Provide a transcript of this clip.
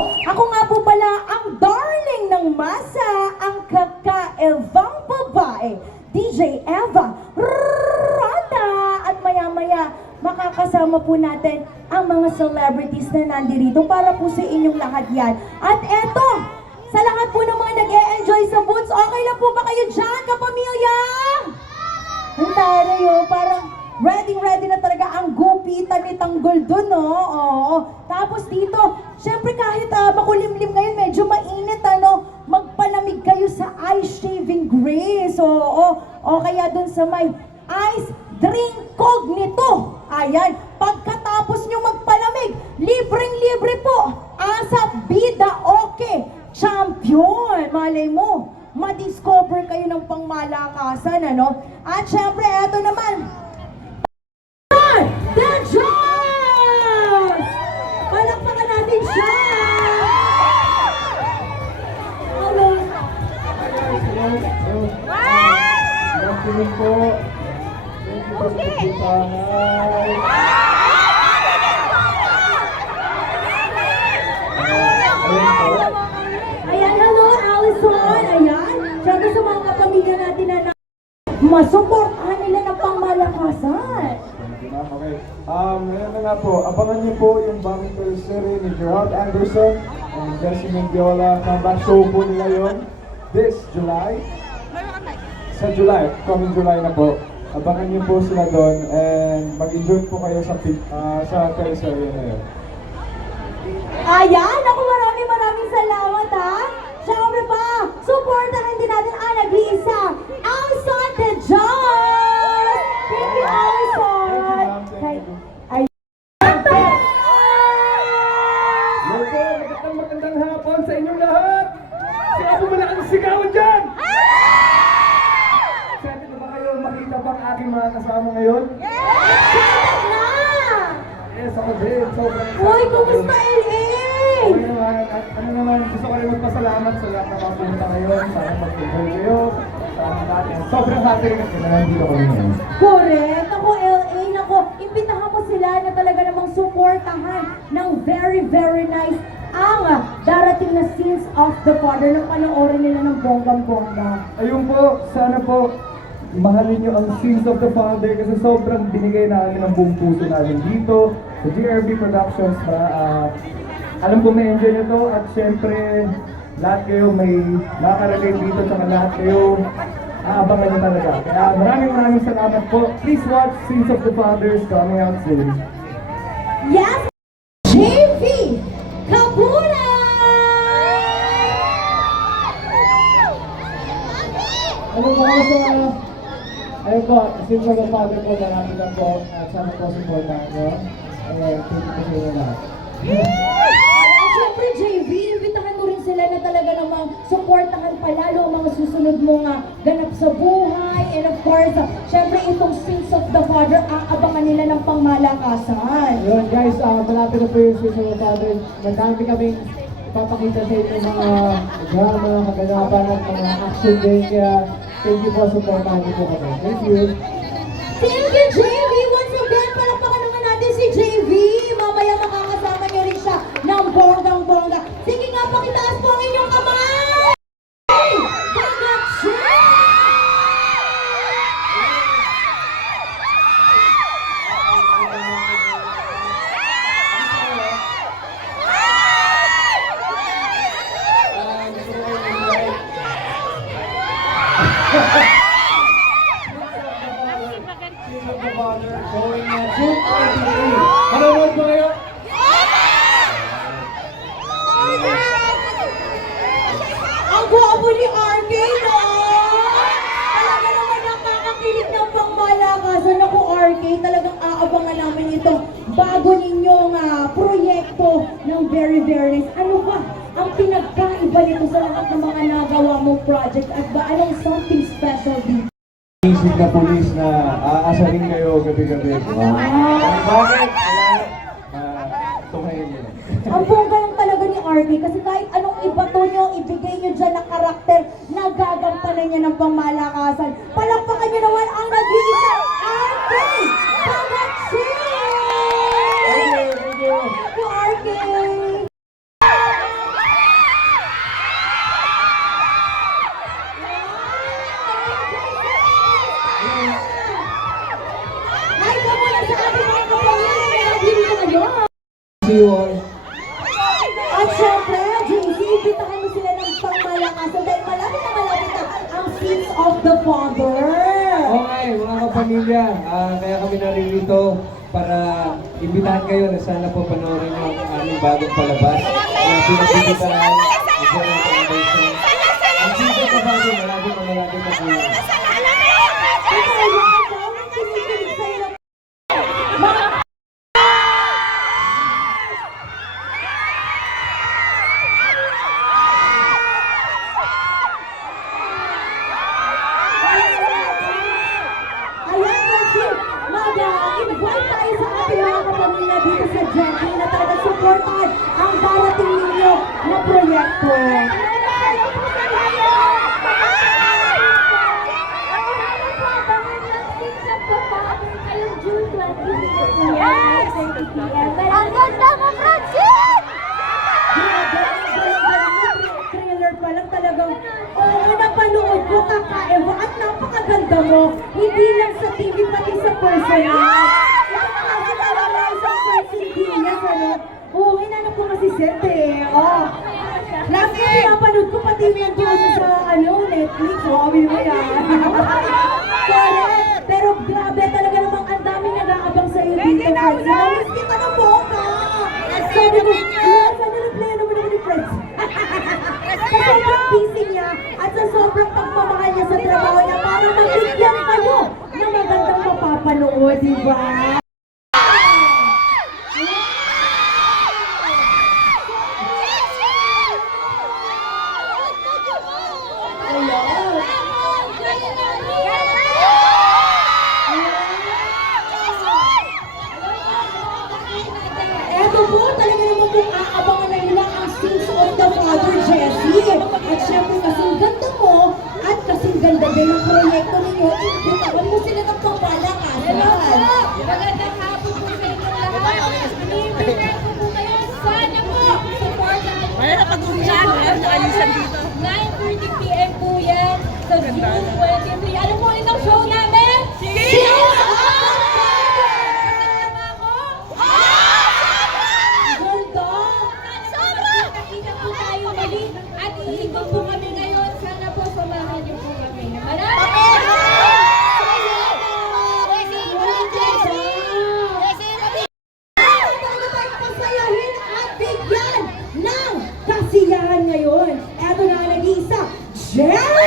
Ako nga po pala ang darling ng masa, ang kakaevang babae, DJ Eva Rada. At maya-maya, makakasama po natin ang mga celebrities na nandirito para po sa inyong lahat yan. At eto, sa lahat po ng mga nag-e-enjoy sa booths, okay lang po ba kayo dyan, kapamilya? Ang tayo, parang ready na talaga ang gupitan ni Tanggol dun, no? Oo. Tapos dito, syempre kahit makulimlim ngayon, medyo mainit, magpalamig kayo sa ice shaving grace. Oo. O kaya dun sa may ice drink cognito. Ayan. Pagkatapos nyo magpalamig, libreng-libre po. Asa Bida Okay Champion. Malay mo, madiscover kayo ng pangmalakasan, ano? At syempre, eto naman, The Jones! Palakpakan natin siya! Hello! Good afternoon po. Thank you po sa pagpunta. Ayan, hello, Allison! Ayan, syempre sa mga kapamilya natin na masuportahan nila ng pangmalakasan. Okay. Ngayon na nga po, abangan niyo po yung bagong teleserye ni Gerald Anderson and Jessie Mendiola. Comeback show po nila yun this July. Sa July, coming July na po. Abangan niyo po sila doon and mag-enjoy po kayo sa teleserye na yun. Ayan, ako maraming salamat ha. Syempre pa, supportahan din natin ang nag-iisa, Allison The Jones! Thank you, Allison! Magandang hapon sa inyong lahat! Sino po ba ang sigawan dyan? Excited na ba kayo makita pa ang aking mga kasama ngayon? Excited na! Yes, ako din. Sobrang Uy, kumusta LA? Okay naman. At ano naman, gusto ko rin magpasalamat sa lahat na makapunta ngayon. Sana mag-enjoy kayo. Sana natin. Sobrang happy rin kasi na nandito kami ngayon. Correct! Ako LA, nako, imbitahan ko sila na talaga namang suportahan ng very nice ang darating na Sins of the Father na panoorin nila ng bonggang-bongga. Ayun po, sana po mahalin niyo ang Sins of the Father kasi sobrang binigay namin ng buong puso namin dito sa GRB Productions na alam ko may enjoy nyo to at syempre lahat kayo may nakaka-relate dito tsaka lahat kayo aabangan nyo talaga. Kaya maraming salamat po. Please watch Sins of the Fathers coming out soon. Yes! JV Kabula! Ano po ako sa ayun po, Sins of the Father po marami lang po at sana po supportahan nyo. Thank you po sa inyo lahat. Siyempre, JV, imbitahan mo rin sila na talaga namang supportahan pa lalo ang mga susunod mong ganap sa buhay. And of course, siyempre itong Sins of the Father, aabangan nila ng pangmalakasan. Yun guys, malapit na po yung Sins of the Father. Madami kaming ipapakita sa inyo mga drama, kaganapan at mga action din. Kaya thank you po, supportahan niyo po kami. Thank you. Thank you, JV! Once again, palakpakan naman natin si JV. Mamaya makakasama niyo rin siya ng bonggang-bongga. Sige nga, pakitaas po ang inyong kamay! Going na June 23. Manonood ba kayo? Ang guwapo ni RK, no? Talaga naman nakakakilig ng pangmalakasan. Ako, RK, talagang aabangan namin itong bago ninyong proyekto ng very nice. Ano ba ang pinagkaiba nito sa lahat ng mga nagawa mong project at ba anong something special dito? Isip na polis na aasarin kayo gabi-gabi. Bakit? Tumayin nyo. Ang bongga lang talaga ni RK kasi kahit anong ibato nyo, ibigay nyo dyan na karakter, nagagampanan niya ng pangmalakasan. Palakpakan nyo naman ang nag-iisa, RK! Pangaksin! Thank you! Thank you, RK! of the Father. Okay, mga kapamilya, kaya kami naririto para imbitahan kayo na sana po panoorin nyo ang aming bagong palabas na pinagbibitaan ng General Foundation. Ang Singso ka ba din, malapit na po. Ayan, kasi mag-invite tayo sa ating mga kapamilya dito sa Jackie na talaga supportan ang darating ninyo na proyekto. Ang ganda mo, Francine! Trailer pa lang talagang, oo, napanood ko Kaka-Eva at napakaganda mo. Hindi lang sa TV, pati sa personal. Ito na kasi talaga isang person genius, ano? Oo, hinanap ko kasi set eh. Oh. Last year, pinapanood ko pati yung doon sa, Netflix. Wow, mo yan. Correct. Pero grabe talaga namang ang daming nag-aabang sa iyo dito. Namiss kita ng boka. Sabi ko, sana na-play naman ako ni Friends. Sa sobrang busy niya at sa sobrang pagmamahal niya sa trabaho niya para mabigyan kayo ng magandang mapapanood, di ba? Eto po, talaga naman kung aabangan na nila ang Sins of the Father, Jessie. At syempre, kasing ganda mo at kasing ganda din ang proyekto ninyo, imbitawan mo sila ng pagpalakasan. Magandang hapon po sa inyo lahat. Inimbitahan ko po kayo. Sana po, supportan. Mayroon na pag-umpisa, ayusan dito. 9:30 PM po yan sa June 23. Ano po ulit ang show namin? Sins of the Father! Kasama ko? Ganda! Sana po nakita po tayo muli at iikot po kami ngayon. Sana po samahan niyo po kami. Maraming Talaga tayong pasayahin at bigyan ng kasiyahan ngayon. Eto na ang nag-iisa, Jerry!